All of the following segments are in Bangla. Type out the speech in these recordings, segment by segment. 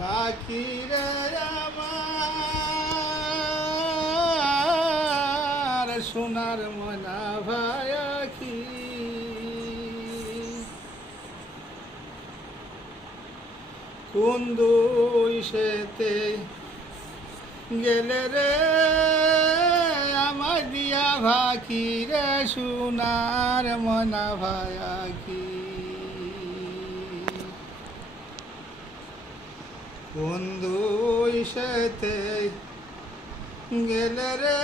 পাখিরে আমার সোনার মনা ভায়াকি কোন দুই সেতে গেলে রে আমার দিয়া ভাকি রে সোনার মনা ভায়াকি কোন দুই সেতে গেলে রে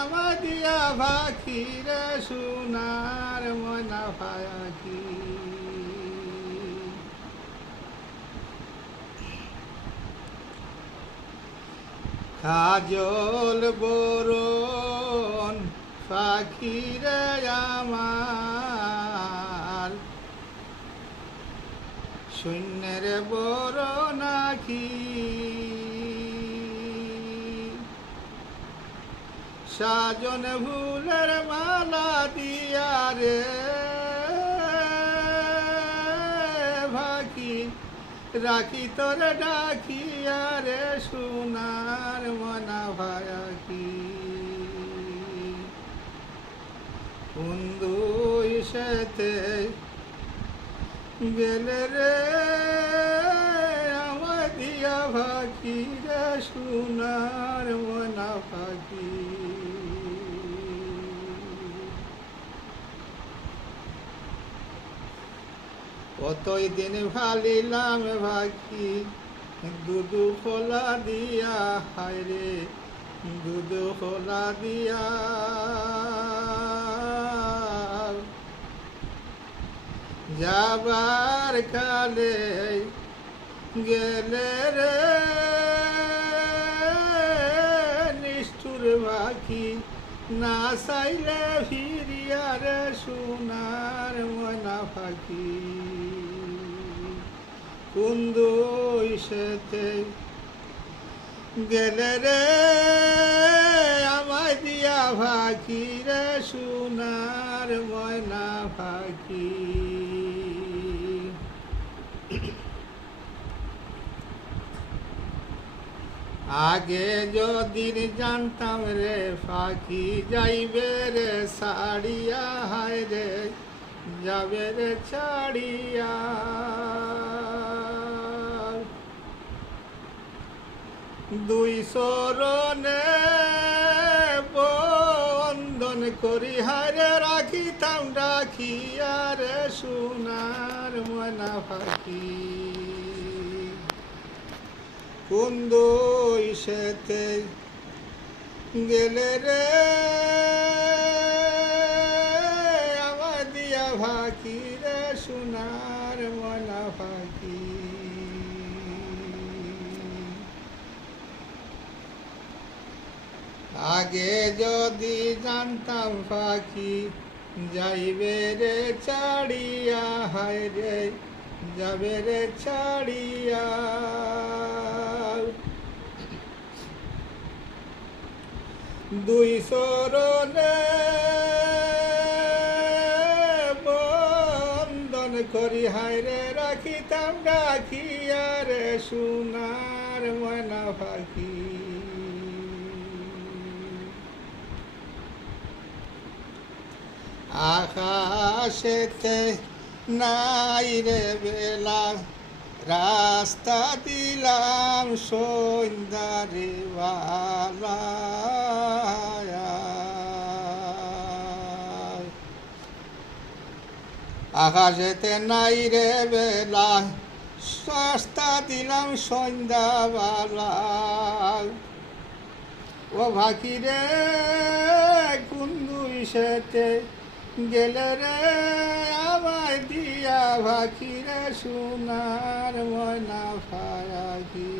আমার দিয়া ভাকি রে সোনার মনা ভায়াকি কাজল বরণ পাখিরে আমার শূন্যের বরণ আখি সাজন ফুলের মালা দিয়া রে ভাকি রাখি তোরে ডাকিয়া রে সোনার মনা ভায়াকি কোন দুই সেতে গেলে রে আমার দিয়া ভাকি রে সোনার মনা ভাকি কতই দিন ভালিলাম ভাকি দুধ খোলা দিয়া হায় রে দুধ খোলা দিয়া যাবার কালে গেলে রে নিষ্ঠুর ভাকি না চাইলে ফিরিয়া রে সোনার মনা ভাকি কোন দুই সেতে গেলে রে আমায় দিয়া ভাকি রে সোনার ময়না ভাকি আগে যদি জানতাম রে ফাঁকি যাইবে রে ছাড়িয়া হায় রে যাবে রে ছাড়িয়া দুই চরণে বন্দন করি হারে রাখিতাম ডাকিয়া রে সোনার মনা ফাঁকি কোন দুই সেতে গেলে রে আমার দিয়া ভাকি রে সোনার মনা ফাঁকি আগে যদি জানতাম পাখি যাইবে রে ছাড়িয়া হায় রে যাবে রে ছাড়িয়া দুই চরণে বন্দন করি হায় রে রাখিতাম ডাকিয়া রে সোনার ময়না পাখি আকাশেতে নাই রে বেলা রাস্তা দিলাম সন্ধ্যারে বালা আকাশেতে নাই রে বেলা রাস্তা দিলাম সন্ধ্যাবেলা ও ভাকি রে কোন দুই সেতে গেলে রে আমায় দিয়া ভাকি রে সোনার ময়না ফায়াকি।